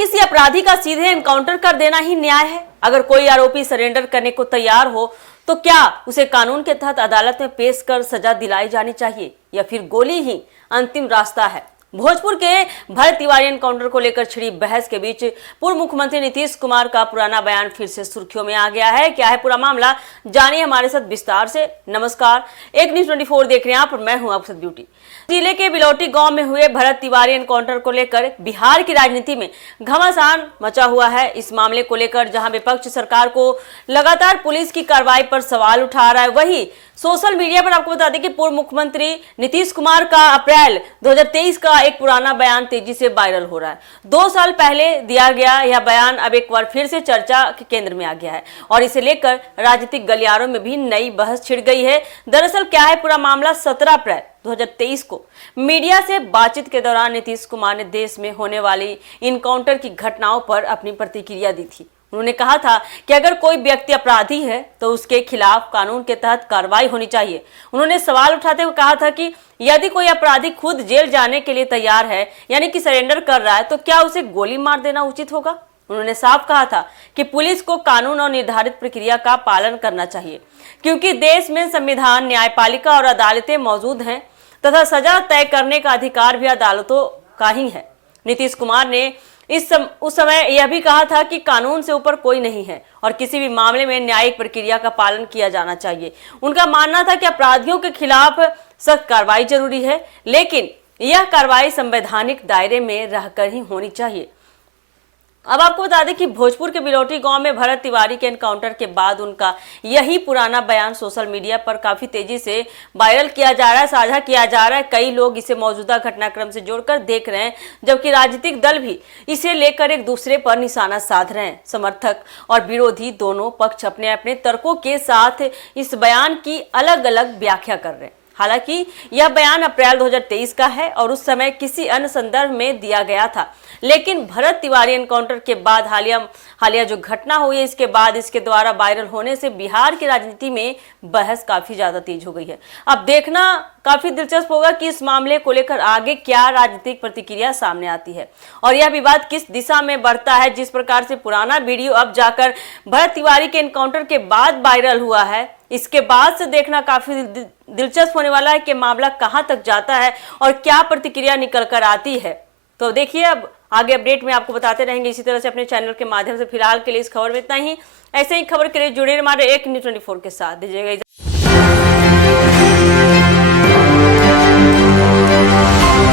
किसी अपराधी का सीधे एनकाउंटर कर देना ही न्याय है? अगर कोई आरोपी सरेंडर करने को तैयार हो तो क्या उसे कानून के तहत अदालत में पेश कर सजा दिलाई जानी चाहिए या फिर गोली ही अंतिम रास्ता है? भोजपुर के भरत तिवारी एनकाउंटर को लेकर छिड़ी बहस के बीच पूर्व मुख्यमंत्री नीतीश कुमार का पुराना बयान फिर से सुर्खियों में आ गया है। क्या है पूरा मामला, जानिए हमारे साथ विस्तार से। नमस्कार, एक न्यूज़ 24 देख रहे हैं आप और मैं हूं आपके साथ ब्यूटी। जिले के बिलौटी गांव में हुए भरत तिवारी एनकाउंटर को लेकर बिहार की राजनीति में घमासान मचा हुआ है। इस मामले को लेकर जहां विपक्ष सरकार को लगातार पुलिस की कार्रवाई पर सवाल उठा रहा है, वहीं सोशल मीडिया पर आपको बता दें कि पूर्व मुख्यमंत्री नीतीश कुमार का अप्रैल 2023 का एक पुराना बयान तेजी से वायरल हो रहा है। 2 साल पहले दिया गया यह बयान अब एक बार फिर से चर्चा के केंद्र में आ गया है और इसे लेकर राजनीतिक गलियारों में भी नई बहस छिड़ गई है। दरअसल क्या है पूरा मामला, 17 अप्रैल 2023 को मीडिया से बातचीत के दौरान नीतीश कुमार ने देश में होने वाली इनकाउंटर की घटनाओं पर अपनी प्रतिक्रिया दी थी। उन्होंने कहा था कि अगर कोई व्यक्ति अपराधी है तो उसके खिलाफ कानून के तहत कार्रवाई होनी चाहिए। उन्होंने सवाल उठाते हुए कहा था कि यदि कोई अपराधी खुद जेल जाने के लिए तैयार है, यानी कि सरेंडर कर रहा है, तो क्या उसे गोली मार देना उचित होगा? उन्होंने साफ कहा था कि पुलिस को कानून और निर्धारित प्रक्रिया का पालन करना चाहिए, क्योंकि देश में संविधान, न्यायपालिका और अदालतें मौजूद हैं तथा सजा तय करने का अधिकार भी अदालतों का ही है। नीतीश कुमार ने उस समय यह भी कहा था कि कानून से ऊपर कोई नहीं है और किसी भी मामले में न्यायिक प्रक्रिया का पालन किया जाना चाहिए। उनका मानना था कि अपराधियों के खिलाफ सख्त कार्रवाई जरूरी है, लेकिन यह कार्रवाई संवैधानिक दायरे में रहकर ही होनी चाहिए। अब आपको बता दें कि भोजपुर के बिलौटी गांव में भरत तिवारी के एनकाउंटर के बाद उनका यही पुराना बयान सोशल मीडिया पर काफी तेजी से वायरल किया जा रहा है, साझा किया जा रहा है। कई लोग इसे मौजूदा घटनाक्रम से जोड़कर देख रहे हैं, जबकि राजनीतिक दल भी इसे लेकर एक दूसरे पर निशाना साध रहे हैं। समर्थक और विरोधी दोनों पक्ष अपने अपने तर्कों के साथ इस बयान की अलग अलग व्याख्या कर रहे हैं। हालांकि यह बयान अप्रैल 2023 का है और उस समय किसी अन्य संदर्भ में दिया गया था, लेकिन भरत तिवारी एनकाउंटर के बाद हालिया जो घटना हुई है, इसके बाद इसके द्वारा वायरल होने से बिहार की राजनीति में बहस काफी ज्यादा तेज हो गई है। अब देखना काफी दिलचस्प होगा कि इस मामले को लेकर आगे क्या राजनीतिक प्रतिक्रिया सामने आती है और यह विवाद किस दिशा में बढ़ता है। जिस प्रकार से पुराना वीडियो अब जाकर भरत तिवारी के एनकाउंटर के बाद वायरल हुआ है, इसके बाद से देखना काफी दिलचस्प होने वाला है कि मामला कहां तक जाता है और क्या प्रतिक्रिया निकल कर आती है। तो देखिए, अब आगे अपडेट में आपको बताते रहेंगे इसी तरह से अपने चैनल के माध्यम से। फिलहाल के लिए इस खबर में इतना ही। ऐसे ही खबर के लिए जुड़े हमारे एक न्यूज़ 24 के साथ। दीजिएगा।